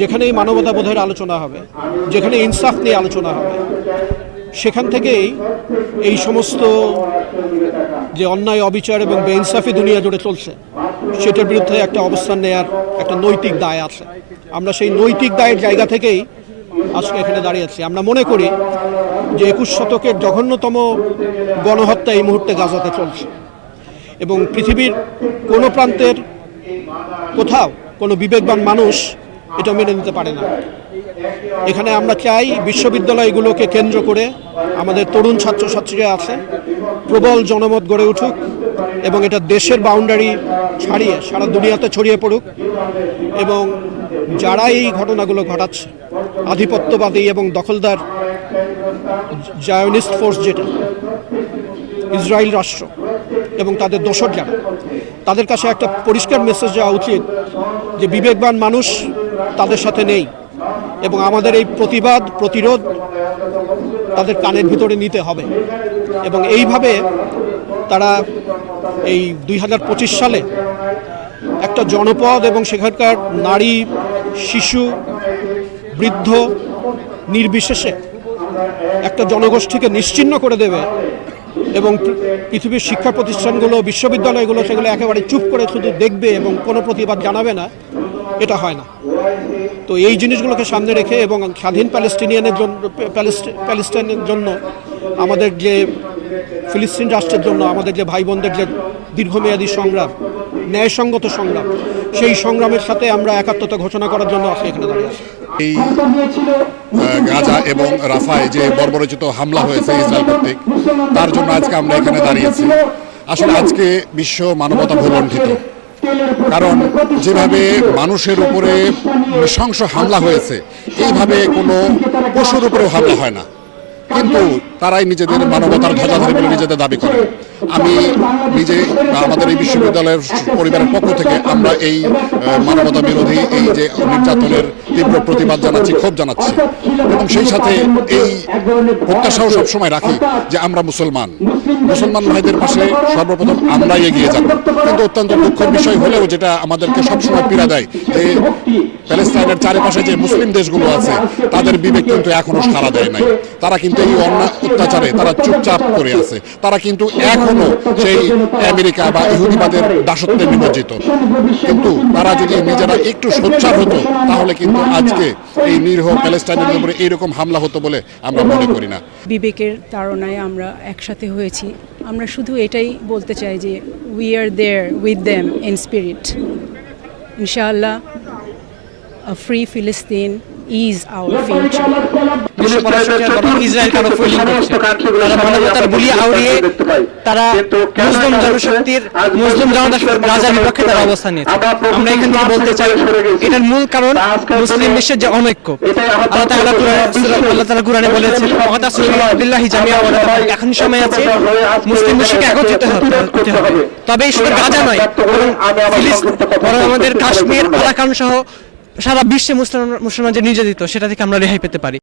যেখানে এই মানবতাবোধের আলোচনা হবে, যেখানে ইনসাফ নিয়ে আলোচনা হবে, সেখান থেকেই এই সমস্ত যে অন্যায়, অবিচার এবং বেইনসাফি দুনিয়া জুড়ে চলছে, সেটার বিরুদ্ধে একটা অবস্থান নেয়ার একটা নৈতিক দায় আছে। আমরা সেই নৈতিক দায়ের জায়গা থেকেই আজকে এখানে দাঁড়িয়ে আছি। আমরা মনে করি যে একুশ শতকের জঘন্যতম গণহত্যা এই মুহূর্তে গাজাতে চলছে এবং পৃথিবীর কোনো প্রান্তের কোথাও কোনো বিবেকবান মানুষ এটা মেনে নিতে পারে না। এখানে আমরা চাই বিশ্ববিদ্যালয়গুলোকে কেন্দ্র করে আমাদের তরুণ ছাত্রছাত্রীরা আছে, প্রবল জনমত গড়ে উঠুক এবং এটা দেশের বাউন্ডারি ছাড়িয়ে সারা দুনিয়াতে ছড়িয়ে পড়ুক এবং যারা এই ঘটনাগুলো ঘটাচ্ছে, আধিপত্যবাদী এবং দখলদার জায়নিস্ট ফোর্স যেটা ইসরায়েল রাষ্ট্র এবং তাদের দোসর যারা, তাদের কাছে একটা পরিষ্কার মেসেজ যাওয়া উচিত যে বিবেকবান মানুষ তাদের সাথে নেই এবং আমাদের এই প্রতিবাদ, প্রতিরোধ তাদের কানের ভিতরে নিতে হবে। এবং এইভাবে তারা এই দুই হাজার পঁচিশ সালে একটা জনপদ এবং সেখানকার নারী, শিশু, বৃদ্ধ নির্বিশেষে একটা জনগোষ্ঠীকে নিশ্চিহ্ন করে দেবে এবং পৃথিবীর শিক্ষা প্রতিষ্ঠানগুলো, বিশ্ববিদ্যালয়গুলো সেগুলো একেবারে চুপ করে শুধু দেখবে এবং কোনো প্রতিবাদ জানাবে না, এটা হয় না। তো এই জিনিসগুলোকে সামনে রেখে এবং স্বাধীন প্যালেস্টিনিয়ানের জন্য, প্যালেস্টি- প্যালেস্টাইনের জন্য আমাদের যে ফিলিস্তিন রাষ্ট্রের জন্য, আমাদের যে ভাই বোনদের যে দীর্ঘমেয়াদী সংগ্রাম, ন্যায়সঙ্গত সংগ্রাম, সেই সংগ্রামের সাথে আমরা একাত্মতা ঘোষণা করার জন্য এখানে দাঁড়িয়ে আছি। এই গাজা এবং রাফায় যে বর্বরচিত হামলা হয়েছে ইসরায়েল কর্তৃক, তার জন্য আজকে আমরা এখানে দাঁড়িয়েছি। আসলে আজকে বিশ্ব মানবতা ভূলণ্ঠিত কারণ যেভাবে মানুষের উপরে নৃশংস হামলা হয়েছে, এইভাবে কোনো পশুর উপরেও হামলা হয় না। কিন্তু তারাই নিজেদের মানবতার ধ্বজাধারী বলে নিজেদের দাবি করে। আমি নিজে আমাদের এই বিশ্ববিদ্যালয়ের পরিবারের পক্ষ থেকে আমরা এই মানবতা বিরোধী এই যে নির্যাতনের তীব্র প্রতিবাদ জানাচ্ছি ক্ষোভ জানাচ্ছি। এবং সেই সাথে এই প্রত্যাশাও সবসময় রাখি যে আমরা মুসলমান। মুসলমান ভাইদের পাশে সর্বপ্রথম আমরাই এগিয়ে যাব। কিন্তু অত্যন্ত দুঃখের বিষয় হলেও যেটা আমাদেরকে সবসময় পীড়া দেয় যে প্যালেস্তাইনের চারিপাশে যে মুসলিম দেশগুলো আছে তাদের বিবেক কিন্তু এখনও সাড়া দেয় নাই। তারা কিন্তু এই অন্যায় অত্যাচারে তারা চুপচাপ করে আছে। তারা কিন্তু এখনও সেই আমেরিকা বা ইহুদিবাদের দাসত্বে নিমজ্জিত। কিন্তু তারা যদি নিজেরা একটু সোচ্চার হতো, তাহলে কিন্তু আজকে এই নিরীহ প্যালেস্টাইনের উপরে এইরকম হামলা হতো বলে আমরা মনে করি না। বিবেকের তাড়নায় আমরা একসাথে হয়েছি। আমরা শুধু এটাই বলতে চাই যে we are there with them in spirit ইনশাআল্লাহ ফ্রি ফিলিস্তিন ইজ আওয়ার ফিউচার বিশ্ব পরাশক্তি বরং ইসরায়েল কারও ফিলিং করছে তারা মানবতার বুলি আউড়িয়ে তারা মুসলিম জনশক্তির মুসলিম জনতা গাজার বিপক্ষে তারা অবস্থান নিয়েছে আমরা এখান থেকে বলতে চাই এটার মূল কারণ মুসলিম বিশ্বের যে অনৈক্য আল্লাহ তাআলা কোরআনে আল্লাহ তাআলা কোরআনে বলেছেন ওয়াতাসিমু বিল্লাহি জামিআ ওয়া এখন সময় আছে। মুসলিম বিশ্বকে একত্রিত হতে হতে হবে তবে শুধু গাজা নয়। বরং আমাদের কাশ্মীর আরাকান সহ সারা বিশ্বে মুসলমান মুসলমান যে নির্যাতিত সেটা থেকে আমরা রেহাই পেতে পারি।